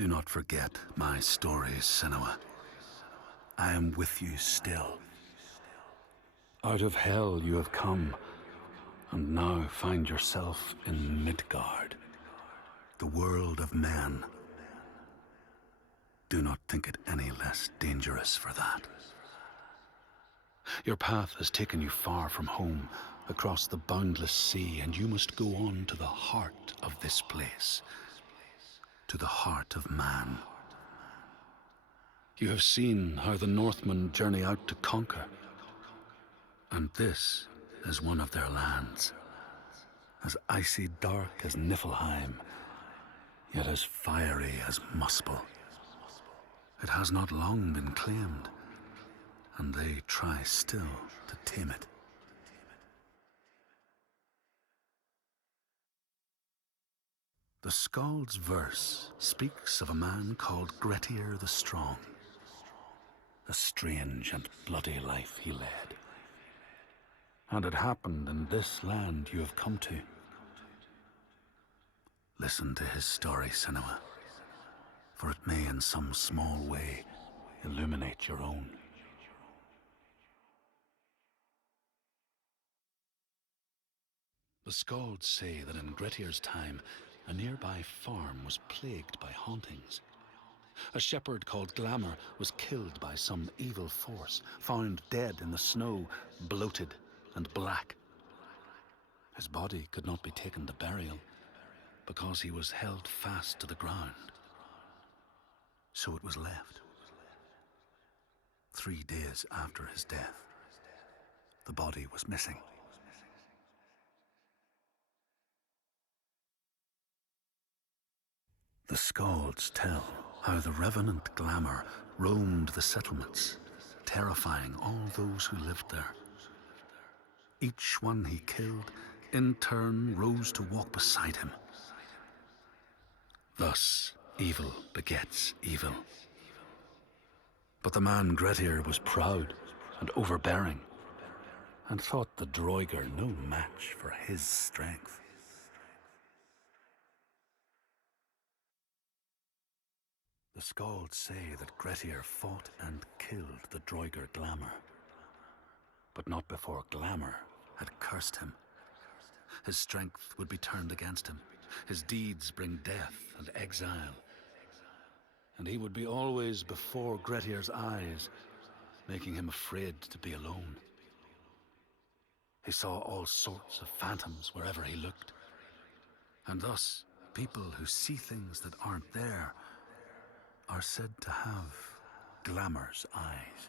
Do not forget my stories, Senua. I am with you still. Out of hell you have come, and now find yourself in Midgard, the world of men. Do not think it any less dangerous for that. Your path has taken you far from home, across the boundless sea, and you must go on to the heart of this place, to the heart of man. You have seen how the Northmen journey out to conquer, and this is one of their lands, as icy dark as Niflheim, yet as fiery as Muspel. It has not long been claimed, and they try still to tame it. The Skald's verse speaks of a man called Grettir the Strong. A strange and bloody life he led. And it happened in this land you have come to. Listen to his story, Senua, for it may in some small way illuminate your own. The Skalds say that in Grettir's time, a nearby farm was plagued by hauntings. A shepherd called Glamour was killed by some evil force, found dead in the snow, bloated and black. His body could not be taken to burial because he was held fast to the ground. So it was left. 3 days after his death, the body was missing. The Skalds tell how the revenant Glamour roamed the settlements, terrifying all those who lived there. Each one he killed, in turn, rose to walk beside him. Thus, evil begets evil. But the man Grettir was proud and overbearing, and thought the Droiger no match for his strength. The Skalds say that Grettir fought and killed the Droiger Glamour, but not before Glamour had cursed him. His strength would be turned against him, his deeds bring death and exile, and he would be always before Grettir's eyes, making him afraid to be alone. He saw all sorts of phantoms wherever he looked, and thus people who see things that aren't there are said to have Glamour's eyes.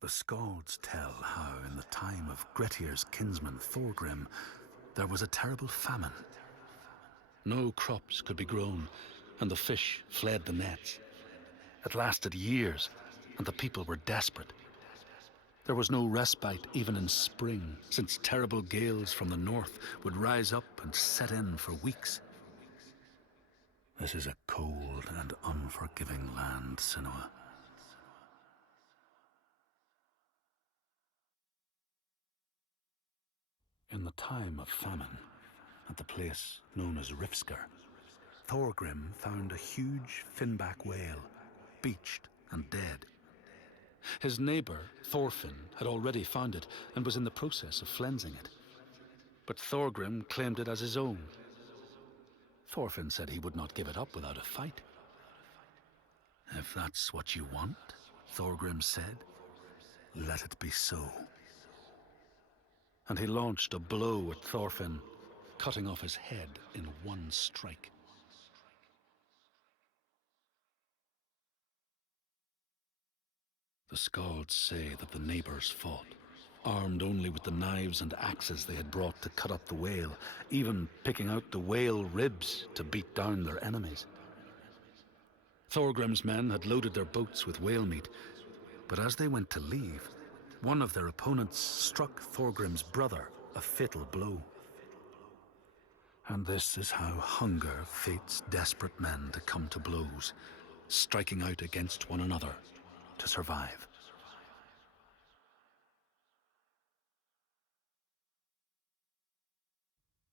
The Skalds tell how in the time of Grettir's kinsman Thorgrim, there was a terrible famine. No crops could be grown, and the fish fled the nets. It lasted years, and the people were desperate. There was no respite even in spring, since terrible gales from the north would rise up and set in for weeks. This is a cold and unforgiving land, Senua. In the time of famine, at the place known as Rifskar, Thorgrim found a huge finback whale, beached and dead. His neighbour, Thorfinn, had already found it and was in the process of flensing it. But Thorgrim claimed it as his own. Thorfinn said he would not give it up without a fight. If that's what you want, Thorgrim said, let it be so. And he launched a blow at Thorfinn, cutting off his head in one strike. The Skalds say that the neighbours fought, armed only with the knives and axes they had brought to cut up the whale, even picking out the whale ribs to beat down their enemies. Thorgrim's men had loaded their boats with whale meat, but as they went to leave, one of their opponents struck Thorgrim's brother a fatal blow. And this is how hunger fates desperate men to come to blows, striking out against one another to survive.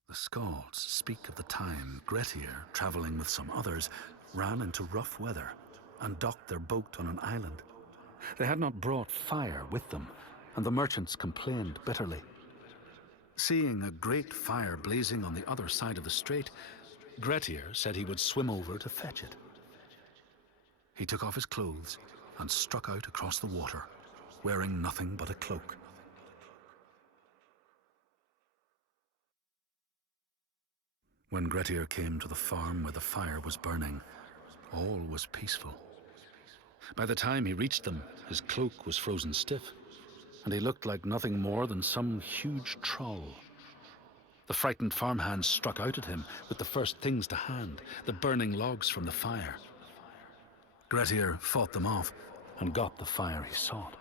The Skalds speak of the time Grettir, travelling with some others, ran into rough weather and docked their boat on an island. They had not brought fire with them, and the merchants complained bitterly. Seeing a great fire blazing on the other side of the strait, Grettir said he would swim over to fetch it. He took off his clothes and struck out across the water, wearing nothing but a cloak. When Grettir came to the farm where the fire was burning, all was peaceful. By the time he reached them, his cloak was frozen stiff, and he looked like nothing more than some huge troll. The frightened farmhands struck out at him with the first things to hand, the burning logs from the fire. Grettir fought them off and got the fire he sought.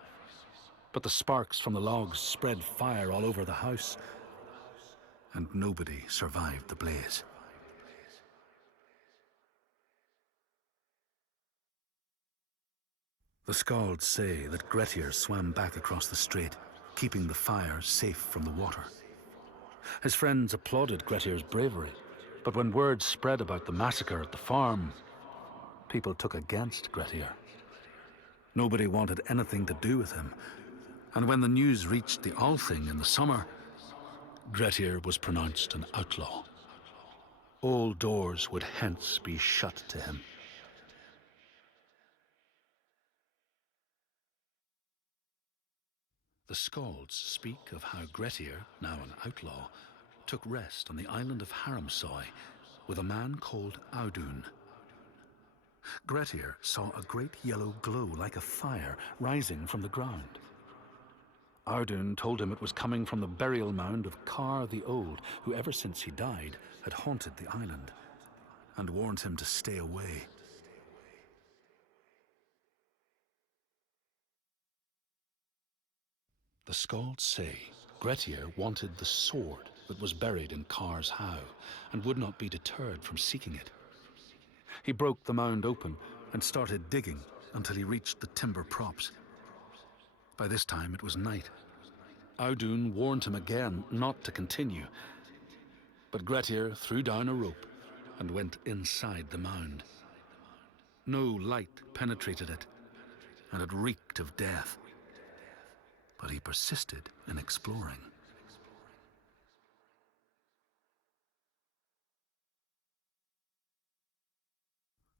But the sparks from the logs spread fire all over the house, and nobody survived the blaze. The Skalds say that Grettir swam back across the strait, keeping the fire safe from the water. His friends applauded Grettir's bravery, but when word spread about the massacre at the farm, people took against Grettir. Nobody wanted anything to do with him, and when the news reached the Althing in the summer, Grettir was pronounced an outlaw. All doors would hence be shut to him. The Skalds speak of how Grettir, now an outlaw, took rest on the island of Haramsoy with a man called Audun. Grettir saw a great yellow glow like a fire rising from the ground. Audun told him it was coming from the burial mound of Kar the Old, who ever since he died had haunted the island, and warned him to stay away. The Skalds say Grettir wanted the sword that was buried in Kar's howe, and would not be deterred from seeking it. He broke the mound open and started digging until he reached the timber props. By this time it was night. Audun warned him again not to continue, but Grettir threw down a rope and went inside the mound. No light penetrated it, and it reeked of death. But he persisted in exploring.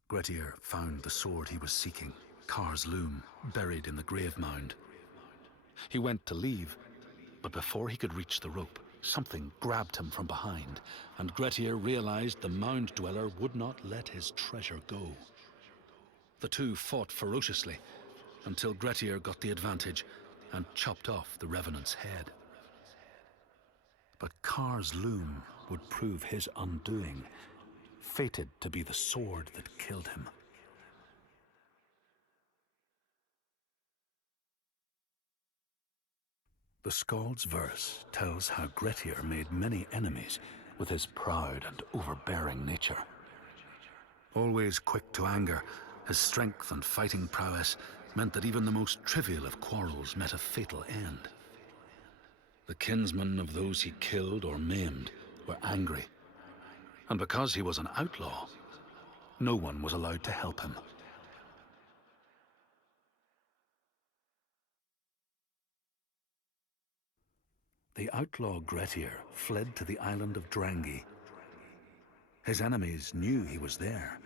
Grettir found the sword he was seeking, Kar's loom, buried in the grave mound. He went to leave, but before he could reach the rope, something grabbed him from behind, and Grettir realized the mound dweller would not let his treasure go. The two fought ferociously until Grettir got the advantage and chopped off the revenant's head. But Kar's loom would prove his undoing, fated to be the sword that killed him. The Skald's verse tells how Grettir made many enemies with his proud and overbearing nature. Always quick to anger, his strength and fighting prowess meant that even the most trivial of quarrels met a fatal end. The kinsmen of those he killed or maimed were angry, and because he was an outlaw, no one was allowed to help him. The outlaw Grettir fled to the island of Drangi. His enemies knew he was there,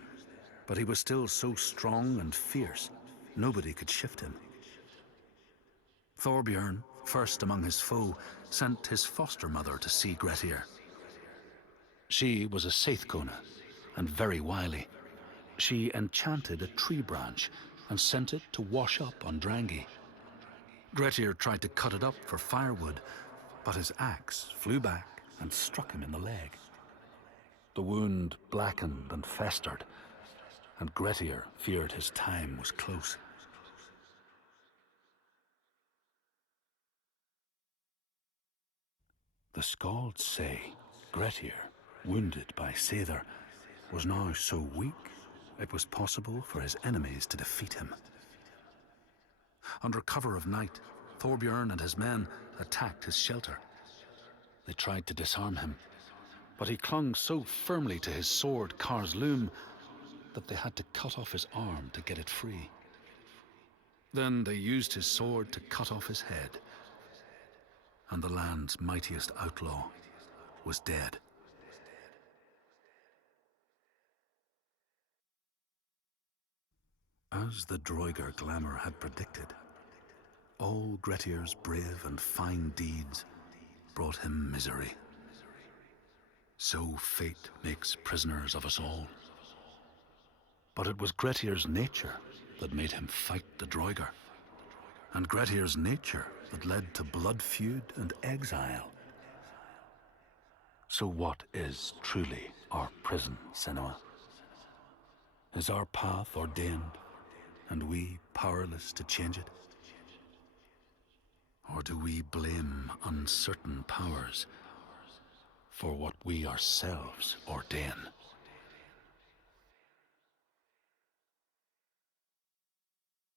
but he was still so strong and fierce, nobody could shift him. Thorbjorn, first among his foe, sent his foster mother to see Grettir. She was a Seithkona and very wily. She enchanted a tree branch and sent it to wash up on Drangi. Grettir tried to cut it up for firewood, but his axe flew back and struck him in the leg. The wound blackened and festered, and Grettir feared his time was close. The Skalds say Grettir, wounded by Seidr, was now so weak it was possible for his enemies to defeat him. Under cover of night, Thorbjorn and his men attacked his shelter. They tried to disarm him, but he clung so firmly to his sword, Kar's loom, that they had to cut off his arm to get it free. Then they used his sword to cut off his head, and the land's mightiest outlaw was dead. As the Droiger glamour had predicted, all Grettir's brave and fine deeds brought him misery. So fate makes prisoners of us all. But it was Grettir's nature that made him fight the Droiger, and Grettir's nature that led to blood feud and exile. So what is truly our prison, Senua? Is our path ordained, and we powerless to change it? Or do we blame uncertain powers for what we ourselves ordain?